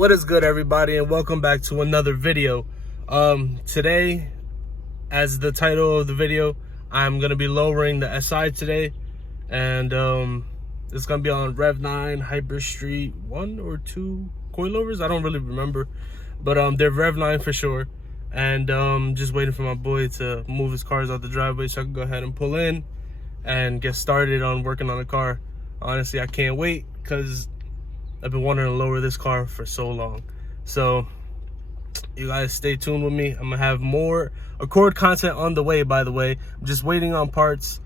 What is good, everybody, and welcome back to another video. Today, as the title of the video, I'm gonna be lowering the SI today, and it's gonna be on Rev9 Hyper Street 1 or 2 coilovers. I don't really remember, but they're Rev9 for sure. And just waiting for my boy to move his cars out the driveway so I can go ahead and pull in and get started on working on the car. Honestly, I can't wait because I've been wanting to lower this car for so long. So you guys stay tuned with me. I'm gonna have more Accord content on the way, by the way. I'm just waiting on parts.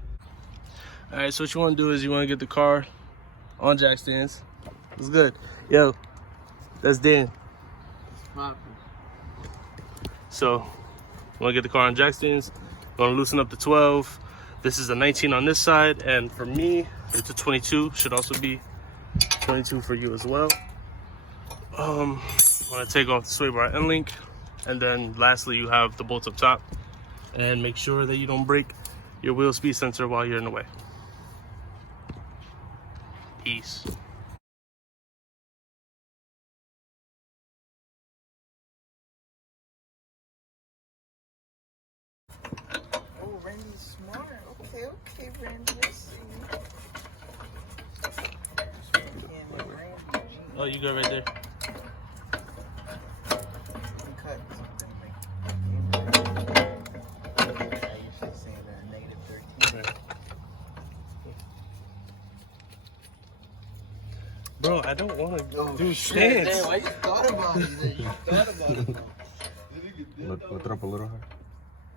All right, so what you want to do is you want to get the car on jack stands. It's good. Yo, that's Dan. So you want to get the car on jack stands. You want to loosen up the 12. This is a 19 on this side, and for me it's a 22. Should also be 22 for you as well. Want to take off the sway bar end link, and then lastly you have the bolts up top, and make sure that you don't break your wheel speed sensor while you're in the way. Peace. Oh, Randy's smart. Okay, Randy, let's see. Oh, you go right there. Cut something like I usually say that -13. Right. Bro, I don't want to do stance. Damn, I just thought about it. You thought about it. Lift it up a little higher.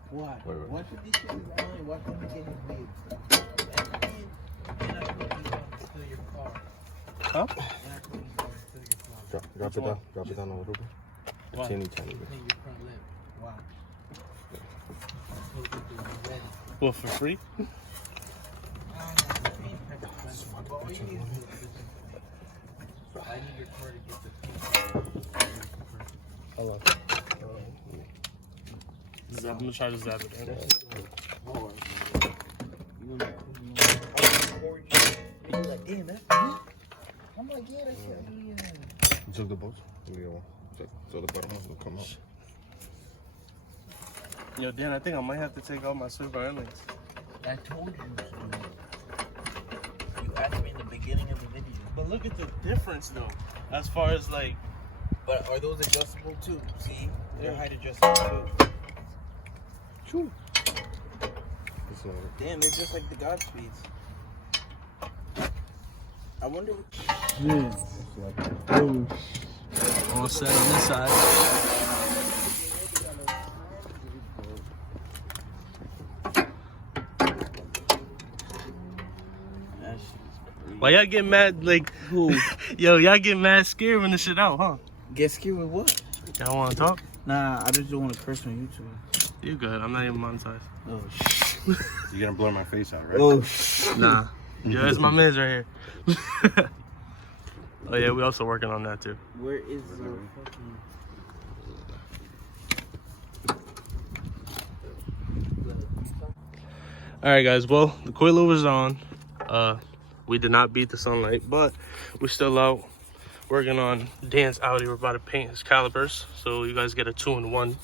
What? Wait. Watch what these things are doing. Watch them get his waves. And I put these on to steal your car. Huh? And I put these on to steal your car. Drop it down a little bit. Why? Teeny tiny bit. Clean your front lip. Wow. So that they're ready. Well, for free? I need your car to get the paint. Hold on. I'm gonna try to zap it in. You're like, damn, that's me? I'm like, yeah, that's me. You took the bolts? So the bottom ones will come out. Yo, Dan, I think I might have to take out my sway bar end links. I told you so. You asked me in the beginning of the video. But look at the difference, though, as far as like. But are those adjustable too? See? They're height adjustable too. True. Damn, they're just like the Godspeeds. I wonder what. All set on this side. Why y'all get mad, like, Who? yo, y'all get mad scared when the shit out, huh? Get scared with what? Y'all wanna talk? Nah, I just don't want to curse on YouTube. You good, I'm not even monetized. Oh, You're gonna blur my face out, right? Oh, Nah. Yo, that's my man's right here. Oh yeah, we also working on that too. where is the fucking... Alright guys, well, the coilover's on. We did not beat the sunlight, but we're still out working on Dan's Audi. We're about to paint his calipers, so you guys get a 2-in-1.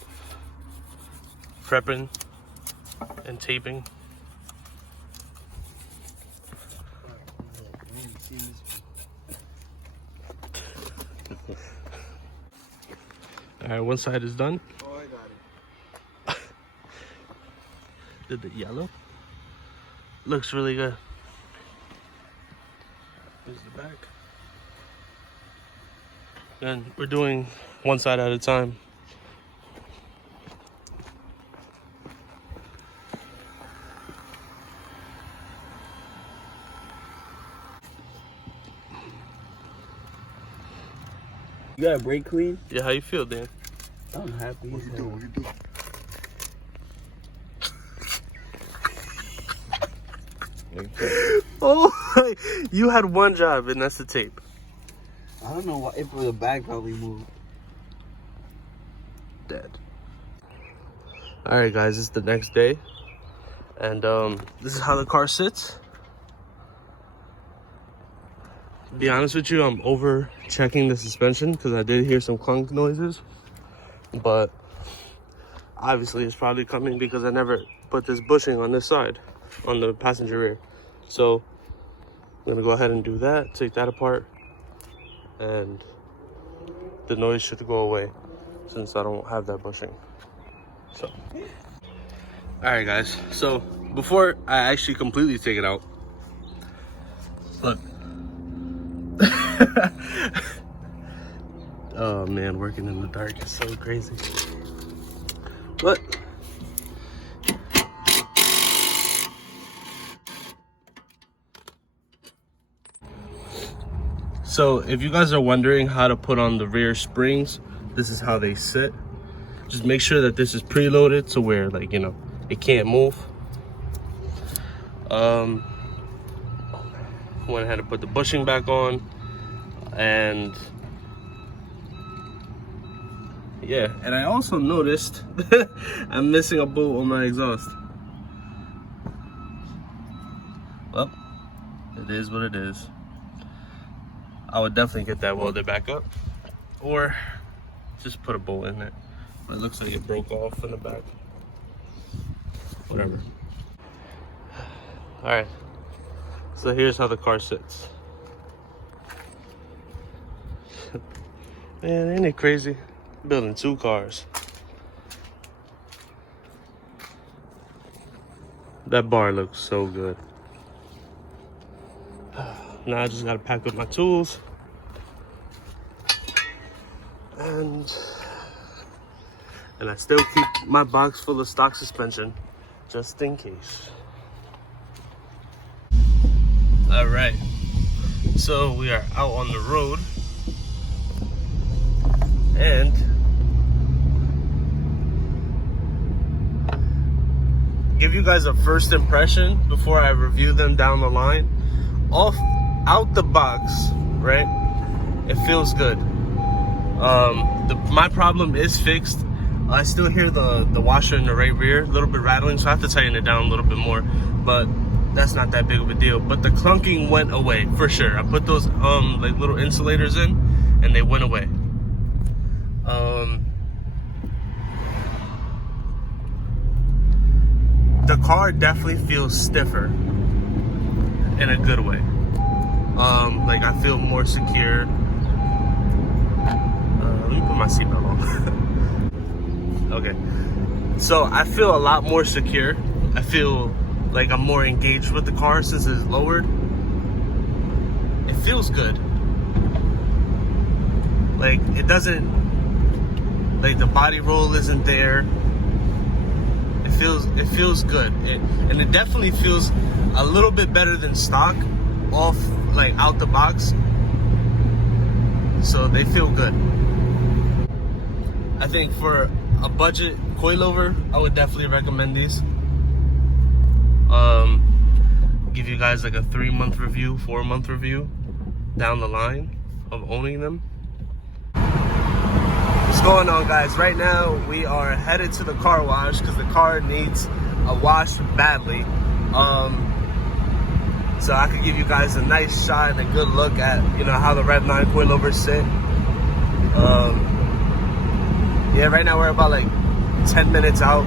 Prepping and taping. Alright, one side is done. Oh, I got it. Did the yellow? Looks really good. Here's the back. Then we're doing one side at a time. You got a brake clean? Yeah, how you feel, Dan? I'm happy. What you do? Oh, you had one job, and that's the tape. I don't know why, if the bag probably moved. Dead. All right, guys, it's the next day, and this is how the car sits. be honest with you, I'm over checking the suspension because I did hear some clunk noises, but obviously it's probably coming because I never put this bushing on this side, on the passenger rear. So I'm gonna go ahead and do that, take that apart, and the noise should go away since I don't have that bushing. So, all right guys, so before I actually completely take it out, look. Oh man, working in the dark is so crazy. But so if you guys are wondering how to put on the rear springs, this is how they sit. Just make sure that this is preloaded to where, like, you know, it can't move. Went ahead and put the bushing back on, and yeah, and I also noticed I'm missing a bolt on my exhaust. Well, it is what it is. I would definitely get that welded back up, or just put a bolt in it. It looks like it broke off in the back. Whatever. All right. So here's how the car sits. Man, ain't it crazy? Building 2 cars. That bar looks so good. Now I just gotta pack up my tools. And I still keep my box full of stock suspension, just in case. All right, so we are out on the road, and give you guys a first impression before I review them down the line. Out the box, right? It feels good. My problem is fixed. I still hear the washer in the right rear a little bit rattling, so I have to tighten it down a little bit more, but that's not that big of a deal. But the clunking went away for sure. I put those like little insulators in, and they went away. The car definitely feels stiffer in a good way. Like I feel more secure. Let me put my seatbelt on. Okay, so I feel a lot more secure. I feel like I'm more engaged with the car since it's lowered. It feels good. Like it doesn't, like the body roll isn't there. It feels good. And it definitely feels a little bit better than stock off, like out the box. So they feel good. I think for a budget coilover, I would definitely recommend these. Give you guys like a 3-month review, 4-month review down the line of owning them. What's going on, guys? Right now we are headed to the car wash because the car needs a wash badly. So I could give you guys a nice shot and a good look at, you know, how the Rev9 coilovers sit. Yeah, right now we're about like 10 minutes out.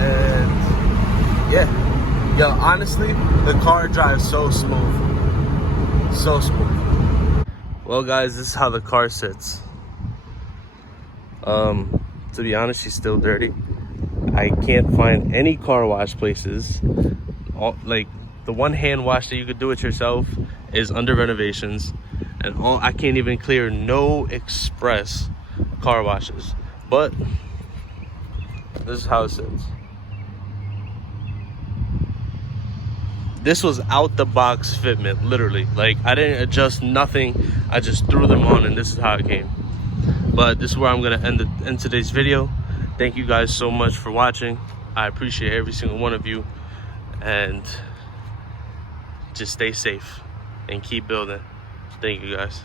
And yeah, yo, honestly, the car drives so smooth. So smooth. Well guys, this is how the car sits. To be honest, she's still dirty. I can't find any car wash places. Like the one hand wash that you could do it yourself is under renovations, and I can't even clear no express car washes. But this is how it sits. This was out the box fitment, literally. Like I didn't adjust nothing. I just threw them on, and this is how it came. But this is where I'm gonna end today's video. Thank you guys so much for watching. I appreciate every single one of you, and just stay safe and keep building. Thank you guys.